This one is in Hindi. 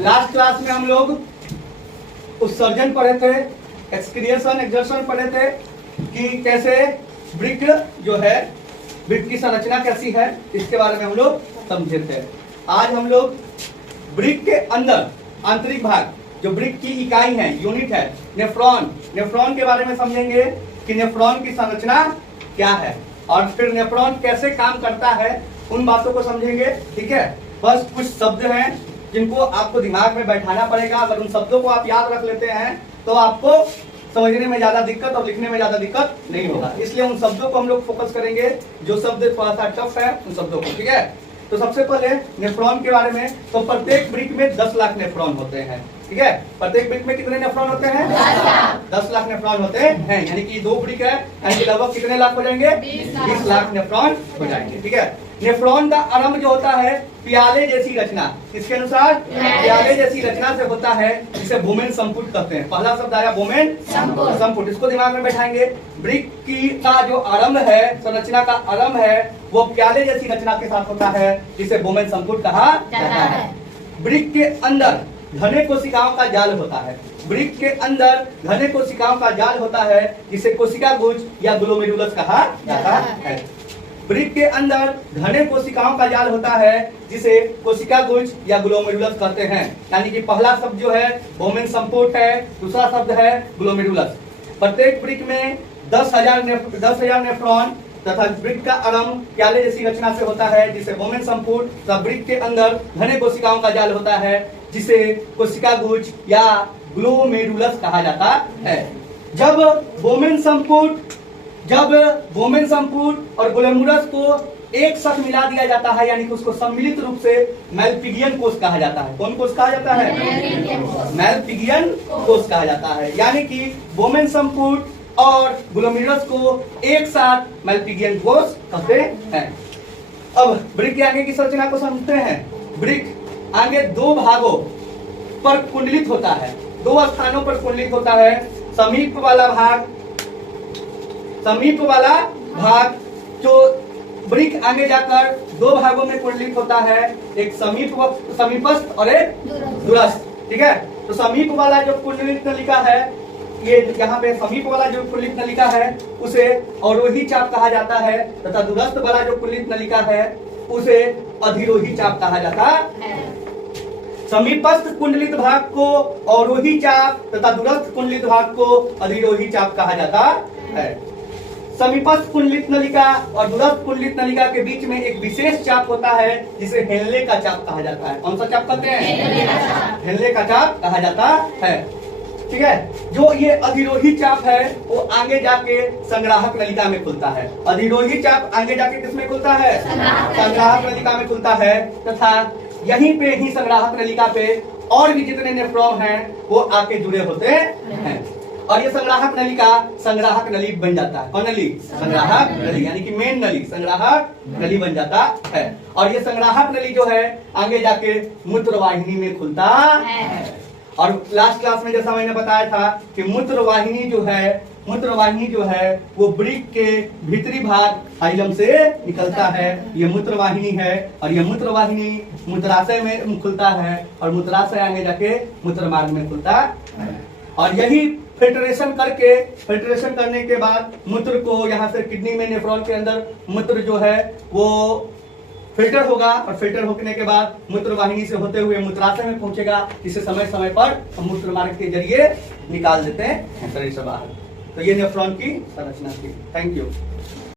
लास्ट क्लास में हम लोग उत्सर्जन पढ़े थे, एक्सक्रिएशन एक्सर्शन पढ़े थे कि कैसे वृक्क जो है, वृक्क की संरचना कैसी है, इसके बारे में हम लोग समझे थे। आज हम लोग वृक्क के अंदर आंतरिक भाग, जो वृक्क की इकाई है, यूनिट है, नेफ्रॉन, नेफ्रॉन के बारे में समझेंगे कि नेफ्रॉन की संरचना क्या है और फिर नेफ्रॉन कैसे काम करता है, उन बातों को समझेंगे। ठीक है, बस कुछ शब्द हैं जिनको आपको दिमाग में बैठाना पड़ेगा। अगर उन शब्दों को आप याद रख लेते हैं तो आपको समझने में ज्यादा दिक्कत और लिखने में ज्यादा दिक्कत नहीं होगा। इसलिए उन शब्दों को हम लोग फोकस करेंगे जो शब्द थोड़ा सा टफ है, उन शब्दों को। ठीक है, तो सबसे पहले नेफ्रॉन के बारे में, तो प्रत्येक वृक्क में 10 लाख नेफ्रॉन होते हैं। ठीक है, प्रत्येक वृक्क में कितने नेफ्रॉन होते हैं? 10 लाख नेफ्रॉन होते हैं, यानी कि 2 वृक्क है, यानी कि लगभग कितने लाख हो जाएंगे? 20 लाख नेफ्रॉन हो जाएंगे। ठीक है, नेफ्रॉन का आरंभ जो होता है प्याले जैसी रचना, इसके अनुसार प्याले जैसी रचना से होता है, जिसे बोमेन संपुट कहते हैं। पहला शब्द आया बोमेन संपुट, इसको दिमाग में बैठाएंगे। वृक्क की का जो आरंभ है, संरचना का आरंभ है, वो प्याले जैसी रचना के साथ होता है, जिसे बोमेन संपुट कहा जाता है। वृक्क के अंदर घने कोशिकाओं का जाल होता है, वृक्क के अंदर घने कोशिकाओं का जाल होता है, जिसे कोशिका गुच्छ या ग्लोमेरुलस कहा जाता है। वृक्क के अंदर घने कोशिकाओं का जाल होता है, जिसे कोशिका गुच्छ या ग्लोमेरुलस कहते हैं। यानी कि पहला शब्द जो है बोमेन संपुट है, दूसरा शब्द है ग्लोमेरुलस। प्रत्येक वृक्क में 10,000 नेफ्रॉन तथा वृक्क का आरंभ प्याले जैसी रचना से होता है, जिसे बोमेन संपुट, तथा वृक्क के अंदर घने कोशिकाओं का जाल होता है, जिसे कोशिका गुच्छ या ग्लोमेरुलस कहा जाता है। जब बोमेन संपुट और ग्लोमेरुलस को एक साथ मिला दिया जाता है, यानी कि उसको सम्मिलित रूप से मैलपिगियन कोष कहा जाता है। कौन कोष कहा जाता है? मैलपिगियन कोष कहा जाता है। यानी कि बोमेन संपुट और ग्लोमेरुलस को एक साथ मैलपिगियन कोष कहते हैं। अब वृक्क के आगे की संरचना को समझते हैं। वृक्क आगे 2 भागों पर कुंडलित होता है, 2 स्थानों पर कुंडलित होता है। समीप वाला भाग जो वृक्क आगे जाकर 2 भागों में कुंडलित होता है, एक समीपस्थ और एक दूरस्थ। ठीक है, तो समीप वाला जो कुंडलित नलिका है, ये यहाँ पे समीप वाला जो कुंडलित नलिका है उसे अवरोही चाप कहा जाता है, तथा दूरस्थ वाला जो कुंडलित नलिका है उसे अधिरोही चाप कहा जाता है। समीपस्थ कुंडलित भाग को अवरोही चाप तथा दूरस्थ कुंडलित भाग को अधिरोही चाप कहा जाता है। समीपस्थ कुंडलित नलिका और दूरस्थ कुंडलित नलिका के बीच में एक विशेष चाप होता है, जिसे हेनले का चाप कहा जाता है। कौन सा चाप कहते हैं? हेनले का चाप कहा जाता है। ठीक है, जो ये अधिरोही चाप है वो आगे जाके संग्राहक नलिका में खुलता है। अधिरोही चाप आगे जाके किसमें खुलता है? संग्राहक नलिका में खुलता है, तथा यहीं पे ही संग्राहक नलिका पे और भी जितने नेफ्रॉन हैं वो आके जुड़े होते हैं, और ये संग्राहक नलिका संग्राहक नली बन जाता है। कौन नली? संग्राहक नली, यानी कि मेन नली संग्राहक नली बन जाता है। और ये संग्राहक नली जो है आगे जाके मूत्रवाहिनी में खुलता है। और लास्ट क्लास में जैसा मैंने बताया था कि मूत्रवाहिनी जो है वो वृक्क के भीतरी भाग हाइलम से निकलता है। ये मूत्रवाहिनी है, और ये मूत्रवाहिनी मूत्राशय में खुलता है, और मूत्राशय आगे जाके मूत्रमार्ग में खुलता है। और यही फिल्ट्रेशन करने के बाद मूत्र को यहाँ से किडनी में, नेफ्रॉन के अंदर मूत्र जो है वो फिल्टर होगा, और फिल्टर होने के बाद मूत्रवाहिनी से होते हुए मूत्राशय में पहुंचेगा, जिसे समय समय पर हम मूत्र मार्ग के जरिए निकाल देते हैं शरीर से बाहर। तो ये नेफ्रॉन की संरचना थी। Thank you.